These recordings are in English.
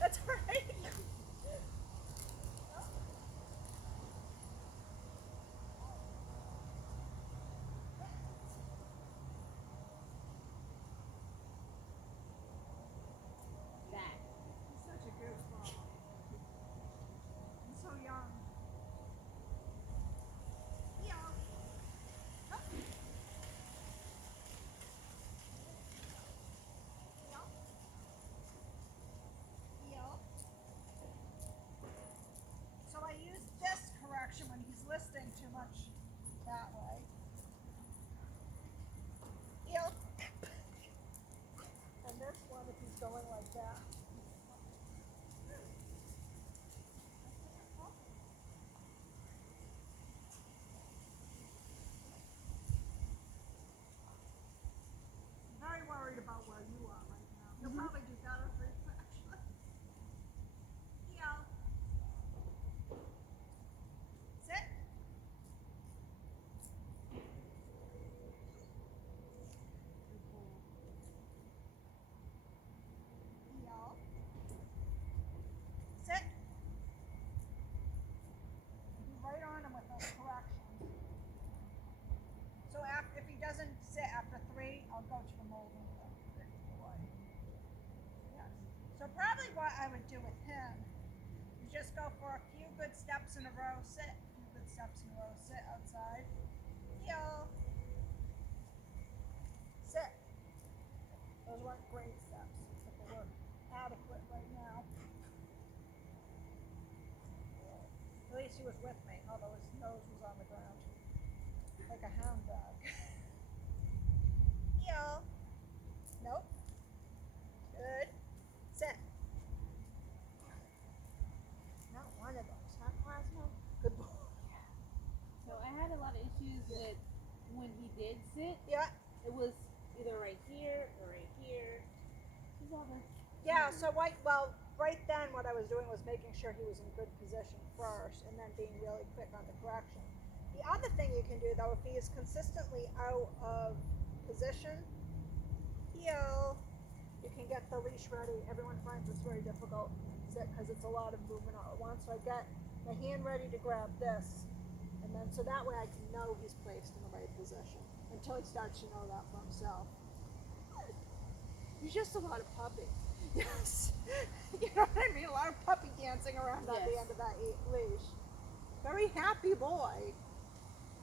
That's all right. Back. He's such a goofball. He's so young. Yeah. Oh. Yeah. Yeah. So I use this correction when he's listening too much that way. Yeah. And this one if he's going like that. I'm very worried about where you are right now. You'll probably do better for you actually. Yeah. Sit. Yeah. Sit. Be right on him with those corrections. So after, if he doesn't sit after 3, I'll go to the molding with him. Good boy. Yes. So probably what I would do with him is just go for a few good steps in a row, sit. A few good steps in a row, sit outside. Heel. Sit. Those weren't great steps, but they were adequate right now. At least he was with me, although his nose was on the ground. Like a hound dog. Heel. Nope. Good. Sit. Not one of those, huh, Cosmo? Good boy. So I had a lot of issues with when he did sit. Yeah. It was either right here or right here. Yeah, so right then what I was doing was making sure he was in good position first and then being really quick on the correction. The other thing you can do though, if he is consistently out of position, heel, you can get the leash ready. Everyone finds this very difficult because it's a lot of movement all at once. So I get my hand ready to grab this, and then so that way I can know he's placed in the right position until he starts to know that for himself. He's just a lot of puppy. Yes. You know what I mean? A lot of puppy dancing around at the end of that leash. Very happy boy.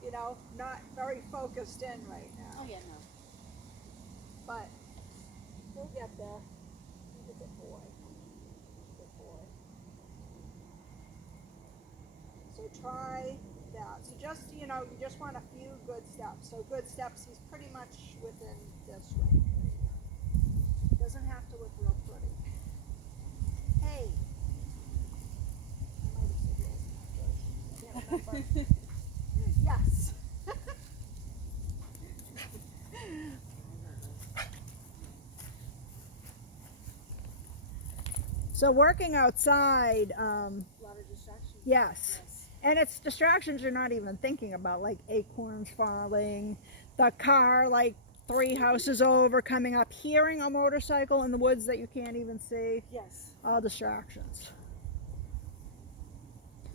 You know, not very focused in right now. Oh yeah, no. But he'll get there. He's a good boy. Good boy. So try that. So just, you just want a few good steps. So good steps, he's pretty much within this range. Doesn't have to look real pretty. Hey. I might have said yes. I can't remember. Yes. So working outside, A lot of distractions. yes. And it's distractions you're not even thinking about, like acorns falling, the car like 3 houses over coming up, hearing a motorcycle in the woods that you can't even see. Yes. All distractions.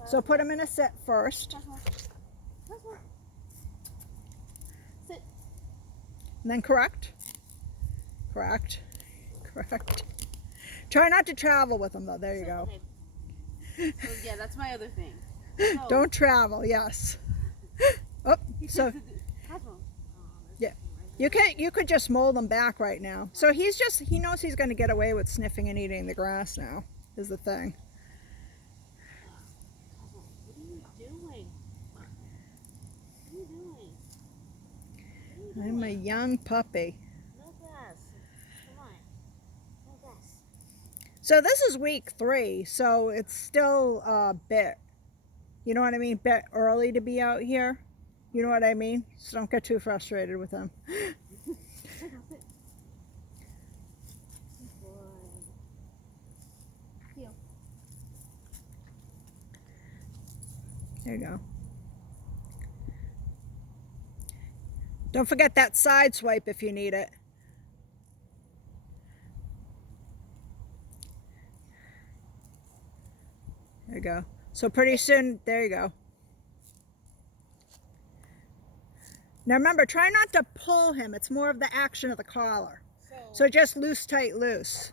So put them in a sit first. Sit. And then correct. Correct. Correct. Try not to travel with them though. There you go. Okay. So yeah, that's my other thing. So, Don't travel, yes. Oh, so Cosmo. yeah. You could just mold him back right now. So he knows he's going to get away with sniffing and eating the grass now, is the thing. Cosmo, what are you doing? What are you doing? What are you I'm a doing? young puppy. No grass. Come on. No grass. So this is week 3, so it's still a bit, you know what I mean, bit early to be out here. You know what I mean? So don't get too frustrated with him. There you go. Don't forget that side swipe if you need it. you go. So pretty soon, there you go. Now remember, try not to pull him. It's more of the action of the collar. So just loose, tight, loose.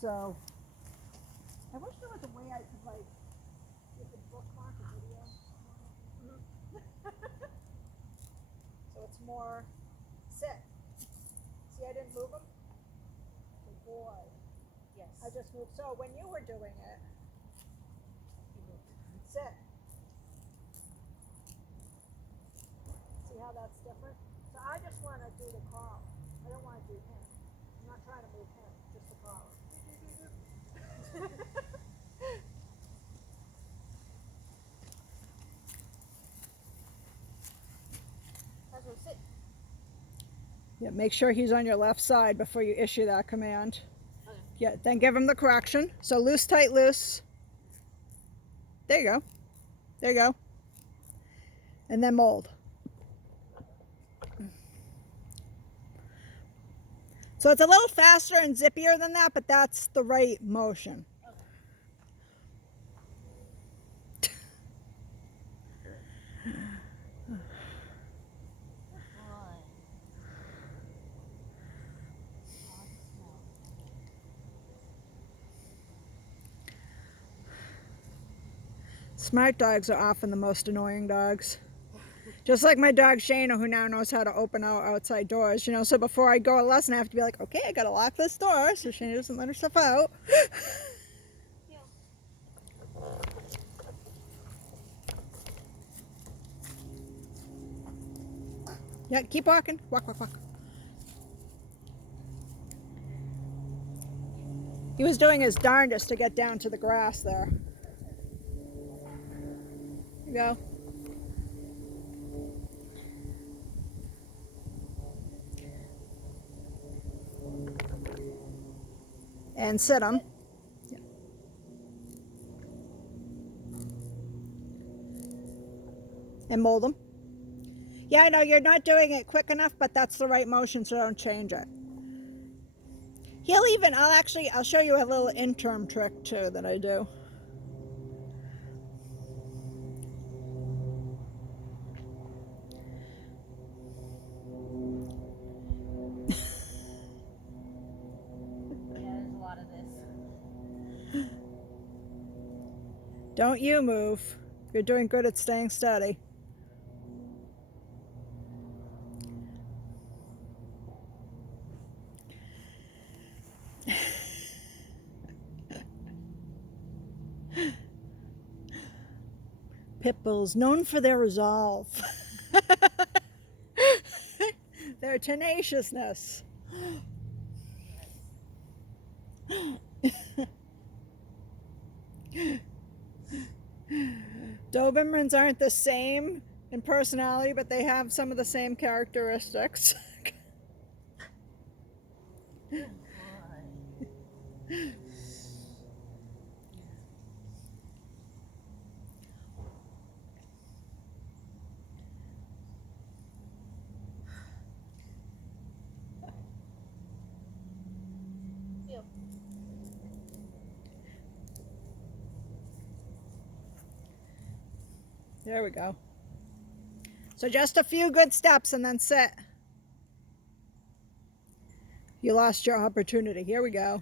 So I wish there was a way I could like, you could bookmark a video. So it's more sit. See, I didn't move him. Good boy. Yes. I just moved. So when you were doing it, sit. See how that's different? So I just want to do the collar. I don't want to do him. I'm not trying to move him, just the collar. Cosmo, sit. Yeah, make sure he's on your left side before you issue that command. Okay. Yeah, then give him the correction. So loose, tight, loose. There you go. There you go. And then mold. So it's a little faster and zippier than that, but that's the right motion. Smart dogs are often the most annoying dogs. Just like my dog Shayna, who now knows how to open our outside doors, you know. So before I go a lesson, I have to be like, okay, I gotta lock this door so Shayna doesn't let herself out. Yeah, keep walking. Walk, walk, walk. He was doing his darndest to get down to the grass there. There you go. And sit him. Yeah. And mold him. Yeah, I know you're not doing it quick enough, but that's the right motion, so don't change it. He'll even, I'll show you a little interim trick too that I do. Yeah, there's a lot of this. Don't you move. You're doing good at staying steady. Pit bulls, known for their resolve. Their tenaciousness. Dobermans aren't the same in personality, but they have some of the same characteristics. There we go. So just a few good steps and then sit. You lost your opportunity. Here we go.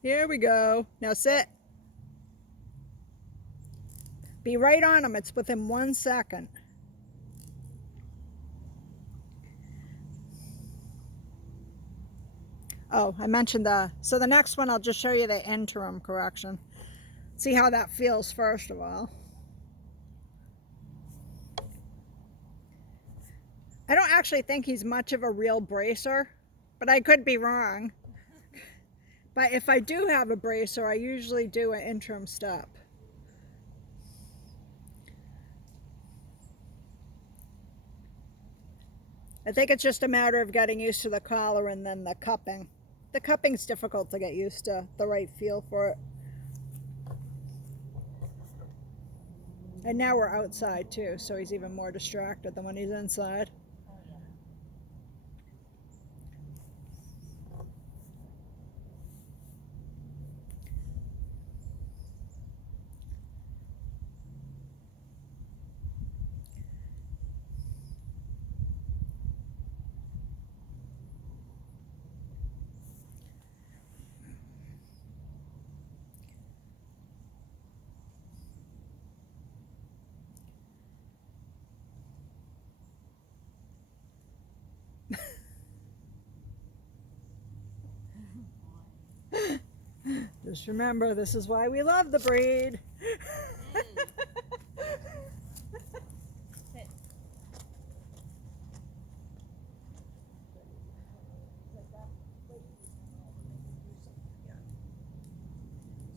Here we go. Now sit. Be right on him. It's within 1 second. Oh, I mentioned so the next one I'll just show you the interim correction. See how that feels first of all. I don't actually think he's much of a real bracer, but I could be wrong. But if I do have a bracer, I usually do an interim step. I think it's just a matter of getting used to the collar and then the cupping. The cupping's difficult to get used to, the right feel for it. And now we're outside too, so he's even more distracted than when he's inside. Just remember, this is why we love the breed. Sit.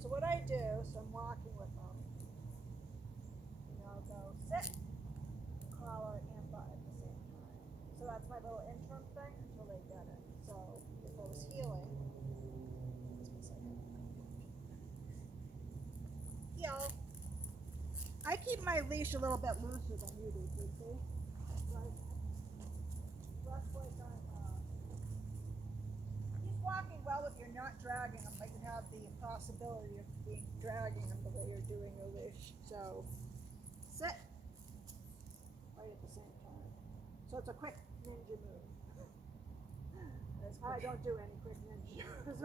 So what I do, so I'm walking with them, I'll go sit, collar, and butt at the same time. So that's my little interim thing until they get it. So if I was healing, heel. I keep my leash a little bit looser than you do, see? Like, less like he's walking well if you're not dragging him, but you have the possibility of dragging him the way you're doing your leash. So, sit. Right at the same time. So it's a quick ninja move. I don't do any quick ninja moves.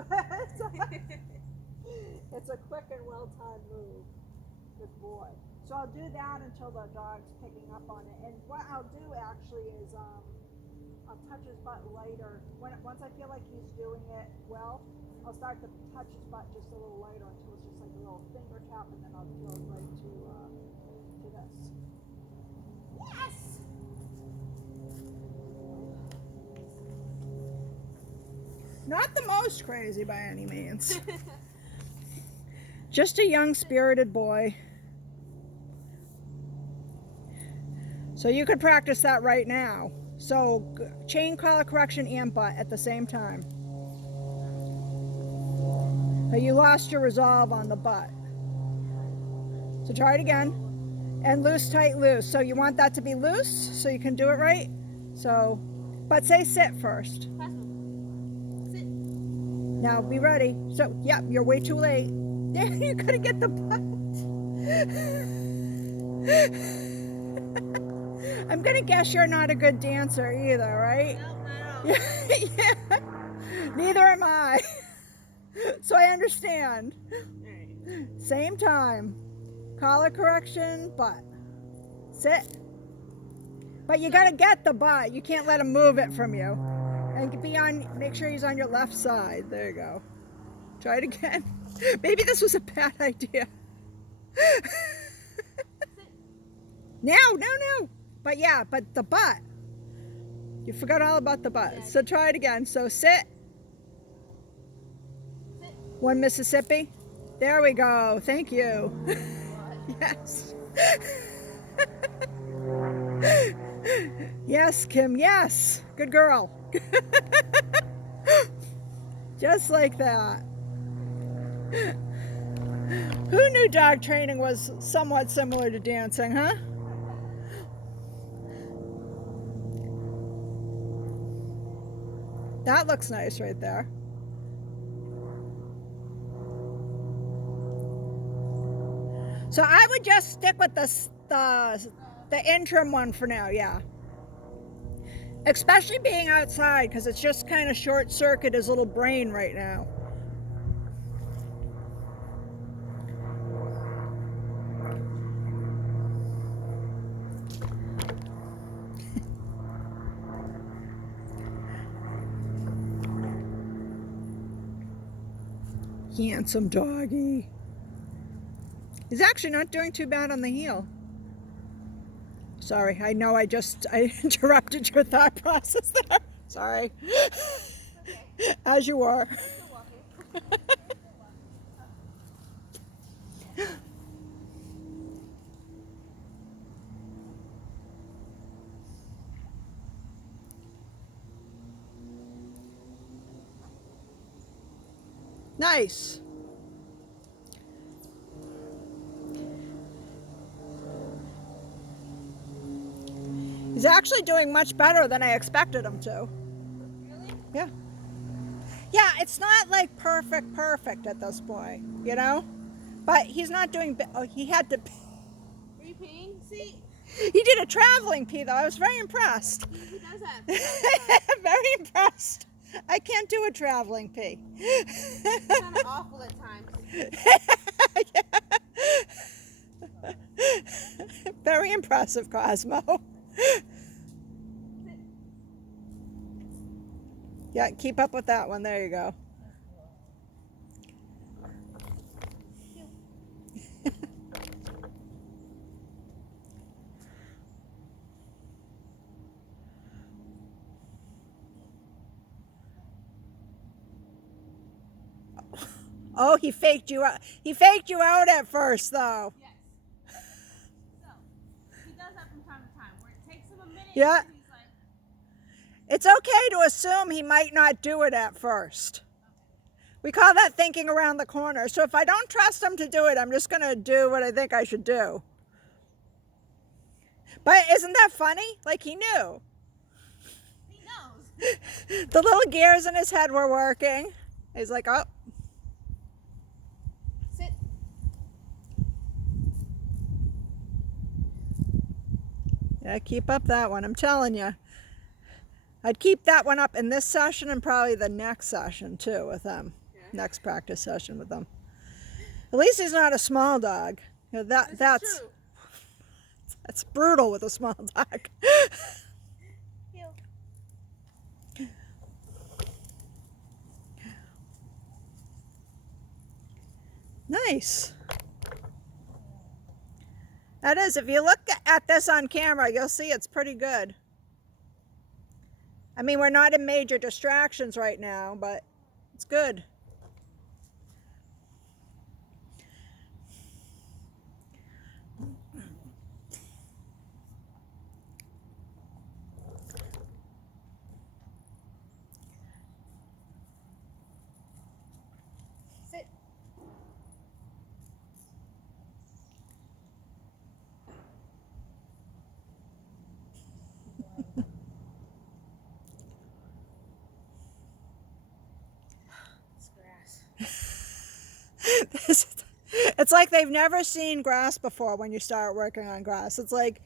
It's a quick and well-timed move. Good boy. So I'll do that until the dog's picking up on it. And what I'll do actually is I'll touch his butt later. Once I feel like he's doing it well, I'll start to touch his butt just a little lighter until it's just like a little finger tap, and then I'll go right to this. Yes! Not the most crazy by any means. Just a young spirited boy. So you could practice that right now. So chain collar correction and butt at the same time. But you lost your resolve on the butt. So try it again. And loose, tight, loose. So you want that to be loose so you can do it right. So, but say sit first. Cosmo. Sit. Now be ready. So, yep, you're way too late. You gotta get the butt. I'm gonna guess you're not a good dancer either, right? No, not at all. Yeah. Neither am I. So I understand. Alright. Same time. Collar correction, butt. Sit. But you gotta get the butt. You can't let him move it from you. And make sure he's on your left side. There you go. Try it again. Maybe this was a bad idea. No. But yeah, but the butt. You forgot all about the butt. Yeah. So try it again. So sit. Sit. One Mississippi. There we go. Thank you. What? Yes. Yes, Kim. Yes. Good girl. Just like that. Who knew dog training was somewhat similar to dancing, huh? That looks nice right there. So I would just stick with the interim one for now, yeah. Especially being outside, because it's just kind of short-circuit his little brain right now. Handsome doggy. He's actually not doing too bad on the heel. Sorry, I know I interrupted your thought process there. Sorry. Okay. As you are. Still walking. Nice. He's actually doing much better than I expected him to. Really? Yeah. Yeah, it's not like perfect at this point, you know? But he's not doing, he had to, Are you peeing? See? he did a traveling pee though. I was very impressed. He does that. Very impressed. I can't do a traveling pee. It's kind of awful at times. Very impressive, Cosmo. Yeah, keep up with that one. There you go. Oh, he faked you out. He faked you out at first, though. Yes. So, he does that from time to time, where it takes him a minute, Yeah. and he's like, It's okay to assume he might not do it at first. We call that thinking around the corner. So if I don't trust him to do it, I'm just going to do what I think I should do. But isn't that funny? Like he knew. he knows. The little gears in his head were working. He's like, oh. Sit. Yeah, keep up that one. I'm telling you. I'd keep that one up in this session and probably the next session too with them. Yeah. Next practice session with them. At least he's not a small dog. You know, that's true. That's brutal with a small dog. Heel. Nice. That is, if you look at this on camera, you'll see it's pretty good. I mean, we're not in major distractions right now, but it's good. Sit. It's like they've never seen grass before when you start working on grass. It's like,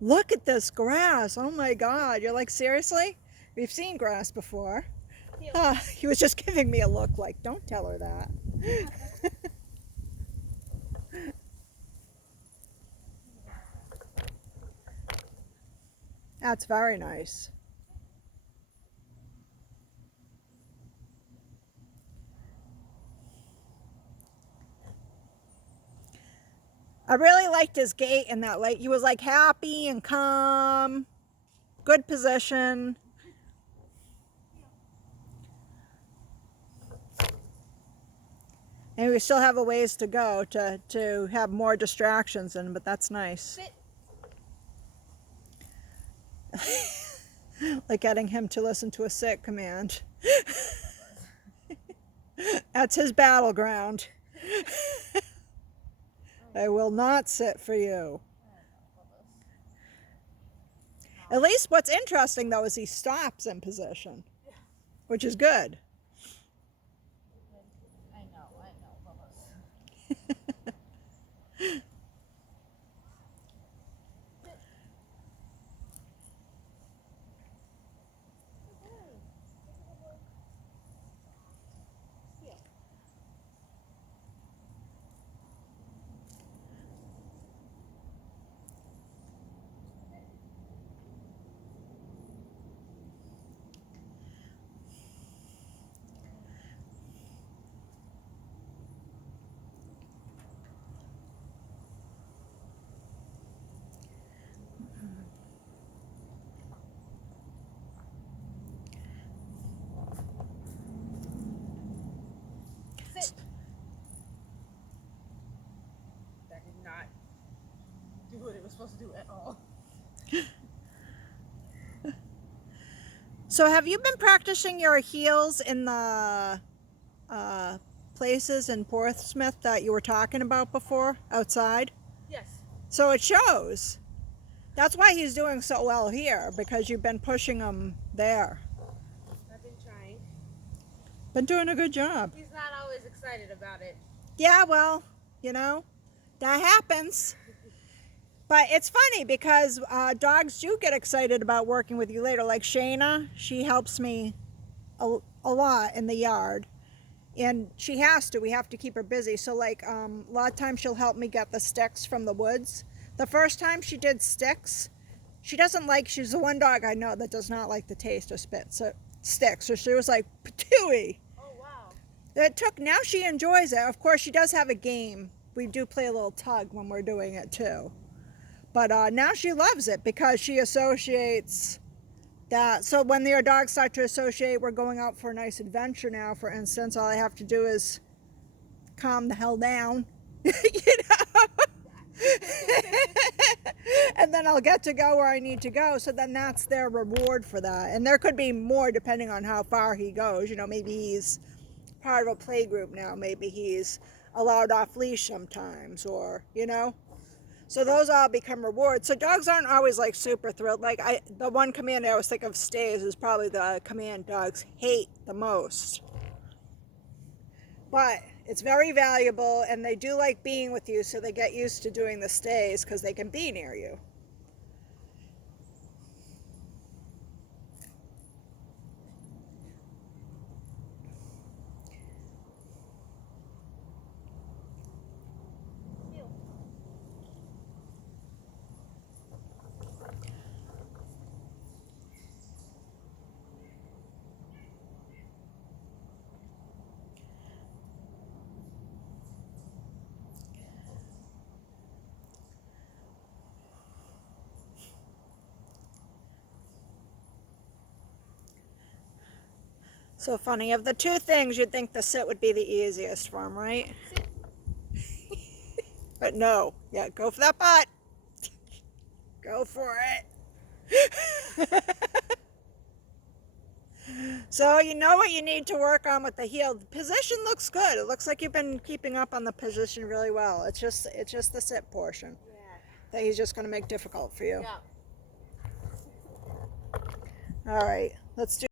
look at this grass. Oh my God. You're like, seriously? We've seen grass before. He was just giving me a look like, don't tell her that. That's very nice. I really liked his gait in that light. He was like happy and calm, good position. And we still have a ways to go to have more distractions in, but that's nice. Like getting him to listen to a sit command. That's his battleground. I will not sit for you. At least what's interesting though is he stops in position, which is good. I know, Sit. That did not do what it was supposed to do at all. So have you been practicing your heels in the places in Portsmouth that you were talking about before, outside? Yes. So it shows. That's why he's doing so well here, because you've been pushing him there. I've been trying. Been doing a good job. He's not always excited about it. Yeah, well, you know, that happens. But it's funny because dogs do get excited about working with you later. Like Shayna, she helps me a lot in the yard. And she has to. We have to keep her busy. So like a lot of times she'll help me get the sticks from the woods. The first time she did sticks, she's the one dog I know that does not like the taste of sticks. So she was like, patooey. Oh, wow. Now she enjoys it. Of course, she does have a game. We do play a little tug when we're doing it too. But now she loves it because she associates that. So when your dogs start to associate, we're going out for a nice adventure now, for instance, all I have to do is calm the hell down. You know? And then I'll get to go where I need to go. So then that's their reward for that. And there could be more depending on how far he goes. You know, maybe he's part of a play group now. Maybe he's allowed off leash sometimes, or, you know. So those all become rewards. So dogs aren't always like super thrilled. Like the one command I always think of stays is probably the command dogs hate the most. But it's very valuable, and they do like being with you, so they get used to doing the stays because they can be near you. So funny. Of the two things, you'd think the sit would be the easiest for him, right? Sit. But no. Yeah, go for that butt. Go for it. So you know what you need to work on with the heel. The position looks good. It looks like you've been keeping up on the position really well. It's just the sit portion Yeah. that he's just going to make difficult for you. Yeah. All right, let's do